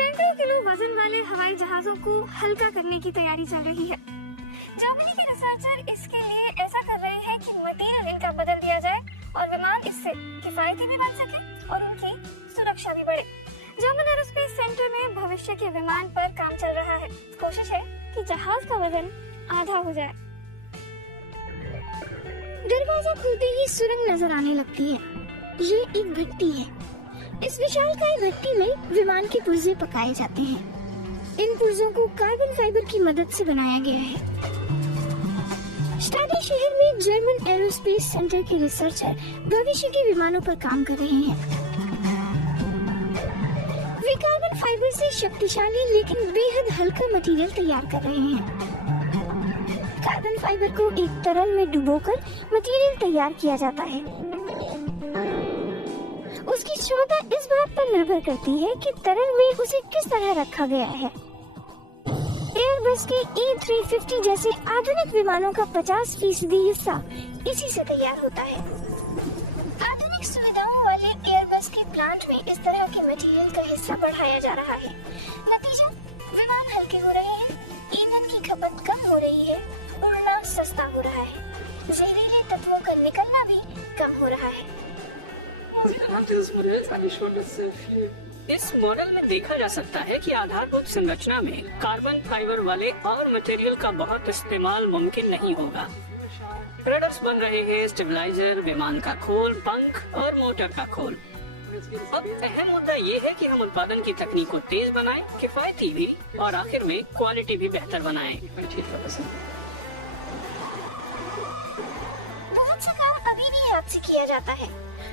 सैकड़ों किलो वजन वाले हवाई जहाजों को हल्का करने की तैयारी चल रही है। जर्मनी के रिसर्चर इसके लिए ऐसा कर रहे हैं कि मटेरियल इनका बदल दिया जाए और विमान इससे किफायती भी बन सके और उनकी सुरक्षा भी बढ़े। जर्मन एरोस्पेस सेंटर में भविष्य के विमान पर काम चल रहा है। कोशिश है कि जहाज का वजन आधा हो जाए। दरवाजा खुलते ही सुरंग नजर आने लगती है। ये एक भट्टी है। इस विशालकाय भट्टी में विमान के पुर्जे पकाए जाते हैं। इन पुर्जों को कार्बन फाइबर की मदद से बनाया गया है। स्टाडी शहर में जर्मन एरोस्पेस सेंटर के रिसर्चर भविष्य के विमानों पर काम कर रहे हैं। वे कार्बन फाइबर से शक्तिशाली लेकिन बेहद हल्का मटेरियल तैयार कर रहे हैं। कार्बन फाइबर को एक तरल में डुबोकर मटेरियल तैयार किया जाता है। उसकी क्षमता इस बात पर निर्भर करती है कि तरल में उसे किस तरह रखा गया है। एयरबस के A350 जैसे आधुनिक विमानों का 50% हिस्सा इसी से तैयार होता है। आधुनिक सुविधाओं वाले एयरबस के प्लांट में इस तरह के मटेरियल का हिस्सा बढ़ाया जा रहा है। नतीजा, विमान हल्के हो रहे हैं, ईंधन की खपत कम हो रही है, उड़ना सस्ता हो रहा है, जहरीले तत्वों का निकलना भी कम हो रहा है। इस मॉडल में देखा जा सकता है कि आधारभूत संरचना में कार्बन फाइबर वाले और मटेरियल का बहुत इस्तेमाल मुमकिन नहीं होगा। रडर्स बन रहे हैं, स्टेबलाइजर, विमान का खोल, पंख और मोटर का खोल। अब अहम मुद्दा ये है कि हम उत्पादन की तकनीक को तेज बनाएं, किफायती भी और आखिर में क्वालिटी भी बेहतर बनाएं। बहुत से काम अभी भी हाथ से किया जाता है।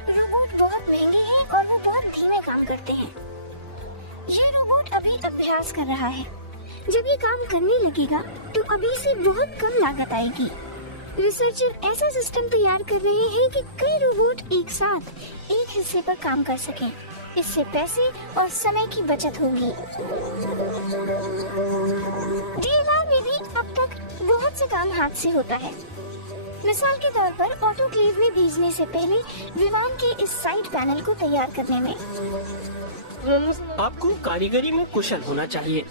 रोबोट बहुत महंगे हैं और वो बहुत धीमे काम करते हैं। ये रोबोट अभी अभ्यास कर रहा है। जब ये काम करने लगेगा तो अभी से बहुत कम लागत आएगी। रिसर्चर ऐसा सिस्टम तैयार कर रहे हैं कि कई रोबोट एक साथ एक हिस्से पर काम कर सकें। इससे पैसे और समय की बचत होगी। DLR में भी अब तक बहुत से काम हाथ से होता है। मिसाल के तौर पर ऑटोक्लेव में भेजने से पहले विमान के इस साइड पैनल को तैयार करने में आपको कारीगरी में कुशल होना चाहिए।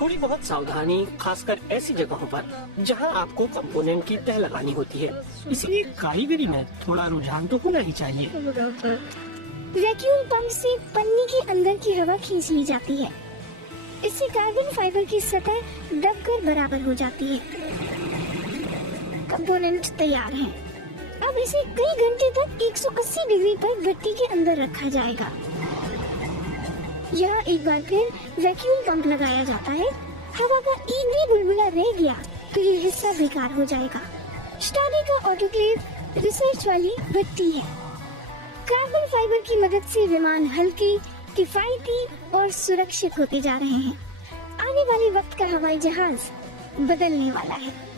थोड़ी बहुत सावधानी, खासकर ऐसी जगहों पर जहां आपको कंपोनेंट की तह लगानी होती है। इसलिए कारीगरी में थोड़ा रुझान तो होना ही चाहिए। वैक्यूम पंप से पन्नी के अंदर की हवा खींच ली जाती है। इससे कार्बन फाइबर की सतह दबकर बराबर हो जाती है। कंपोनेंट तैयार हैं। अब इसे कई घंटे तक 180 डिग्री पर भट्टी के अंदर रखा जाएगा। यहाँ एक बार फिर वैक्यूम पंप लगाया जाता है। हवा का एक भी बुलबुला रह गया तो ये हिस्सा बेकार हो जाएगा। स्टाडी का ऑटोक्लेव रिसर्च वाली भट्टी है। कार्बन फाइबर की मदद से विमान हल्के, किफायती और सुरक्षित होते जा रहे हैं। आने वाले वक्त का हवाई जहाज बदलने वाला है।